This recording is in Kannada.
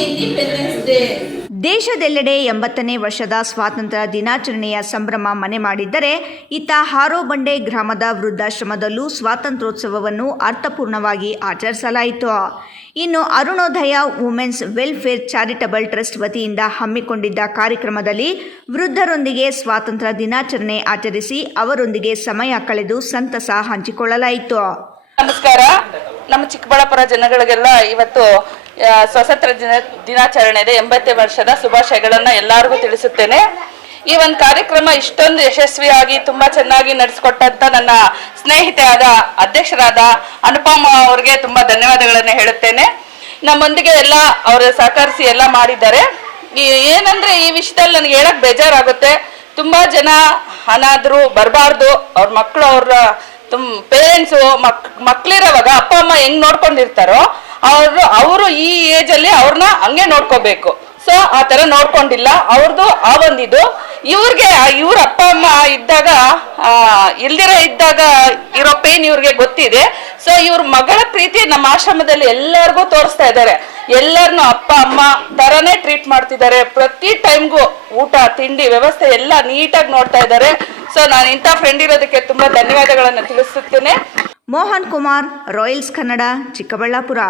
Independence Day. ದೇಶದೆಲ್ಲೆಡೆ 80ನೇ ವರ್ಷದ ಸ್ವಾತಂತ್ರ್ಯ ದಿನಾಚರಣೆಯ ಸಂಭ್ರಮ ಮನೆ ಮಾಡಿದ್ದರೆ, ಇತ್ತ ಹಾರೋಬಂಡೆ ಗ್ರಾಮದ ವೃದ್ಧಾಶ್ರಮದಲ್ಲೂ ಸ್ವಾತಂತ್ರ್ಯೋತ್ಸವವನ್ನು ಅರ್ಥಪೂರ್ಣವಾಗಿ ಆಚರಿಸಲಾಯಿತು. ಇನ್ನು ಅರುಣೋದಯ ವುಮೆನ್ಸ್ ವೆಲ್ಫೇರ್ ಚಾರಿಟಬಲ್ ಟ್ರಸ್ಟ್ ವತಿಯಿಂದ ಹಮ್ಮಿಕೊಂಡಿದ್ದ ಕಾರ್ಯಕ್ರಮದಲ್ಲಿ ವೃದ್ಧರೊಂದಿಗೆ ಸ್ವಾತಂತ್ರ್ಯ ದಿನಾಚರಣೆ ಆಚರಿಸಿ ಅವರೊಂದಿಗೆ ಸಮಯ ಕಳೆದು ಸಂತಸ ಹಂಚಿಕೊಳ್ಳಲಾಯಿತು. ನಮಸ್ಕಾರ. ನಮ್ಮ ಚಿಕ್ಕಬಳ್ಳಾಪುರ ಜನಗಳಿಗೆಲ್ಲ ಇವತ್ತು ಸ್ವಾತಂತ್ರ್ಯ ದಿನಾಚರಣೆ ಇದೆ. 80 ವರ್ಷದ ಶುಭಾಶಯಗಳನ್ನ ಎಲ್ಲರಿಗೂ ತಿಳಿಸುತ್ತೇನೆ. ಈ ಒಂದು ಕಾರ್ಯಕ್ರಮ ಇಷ್ಟೊಂದು ಯಶಸ್ವಿಯಾಗಿ ತುಂಬಾ ಚೆನ್ನಾಗಿ ನಡೆಸಿಕೊಟ್ಟಂತ ನನ್ನ ಸ್ನೇಹಿತೆ ಆದ ಅಧ್ಯಕ್ಷರಾದ ಅನುಪಮ ಅವರಿಗೆ ತುಂಬಾ ಧನ್ಯವಾದಗಳನ್ನ ಹೇಳುತ್ತೇನೆ. ನಮ್ಮೊಂದಿಗೆ ಎಲ್ಲ ಅವರು ಸಹಕರಿಸಿ ಎಲ್ಲ ಮಾಡಿದ್ದಾರೆ. ಏನಂದ್ರೆ ಈ ವಿಷಯದಲ್ಲಿ ನನಗೆ ಹೇಳಕ್ ಬೇಜಾರಾಗುತ್ತೆ. ತುಂಬಾ ಜನ ಅನಾಥರು ಬರಬಾರ್ದು, ಅವ್ರ ಮಕ್ಕಳು ಅವ್ರ ಪೇರೆಂಟ್ಸು ಮಕ್ಳಿರೋವಾಗ ಅಪ್ಪ ಅಮ್ಮ ಹೆಂಗ್ ನೋಡ್ಕೊಂಡಿರ್ತಾರೋ ಅವರು ಈ ಏಜ್ ಅಲ್ಲಿ ಅವ್ರನ್ನ ಹಂಗೆ ನೋಡ್ಕೋಬೇಕು. ಸೊ ಆ ತರ ನೋಡ್ಕೊಂಡಿಲ್ಲ. ಅವ್ರದ್ದು ಆ ಒಂದಿದು ಇವ್ರ ಅಪ್ಪ ಅಮ್ಮ ಇದ್ದಾಗ ಇಲ್ದಿರ ಇದ್ದಾಗ ಇರೋ ಪೇನ್ ಇವ್ರಿಗೆ ಗೊತ್ತಿದೆ. ಸೊ ಇವ್ರ ಮಗಳ ಪ್ರೀತಿ ನಮ್ಮ ಆಶ್ರಮದಲ್ಲಿ ಎಲ್ಲರಿಗೂ ತೋರಿಸ್ತಾ ಇದ್ದಾರೆ. ಎಲ್ಲರನ್ನು ಅಪ್ಪ ಅಮ್ಮ ತರನೇ ಟ್ರೀಟ್ ಮಾಡ್ತಿದ್ದಾರೆ. ಪ್ರತಿ ಟೈಮ್ಗೂ ಊಟ ತಿಂಡಿ ವ್ಯವಸ್ಥೆ ಎಲ್ಲ ನೀಟಾಗಿ ನೋಡ್ತಾ ಇದ್ದಾರೆ. ಸೊ ನಾನು ಇಂಥ ಫ್ರೆಂಡ್ ಇರೋದಕ್ಕೆ ತುಂಬಾ ಧನ್ಯವಾದಗಳನ್ನು ತಿಳಿಸುತ್ತೇನೆ. ಮೋಹನ್ ಕುಮಾರ್, ರಾಯಲ್ಸ್ ಕನ್ನಡ, ಚಿಕ್ಕಬಳ್ಳಾಪುರ.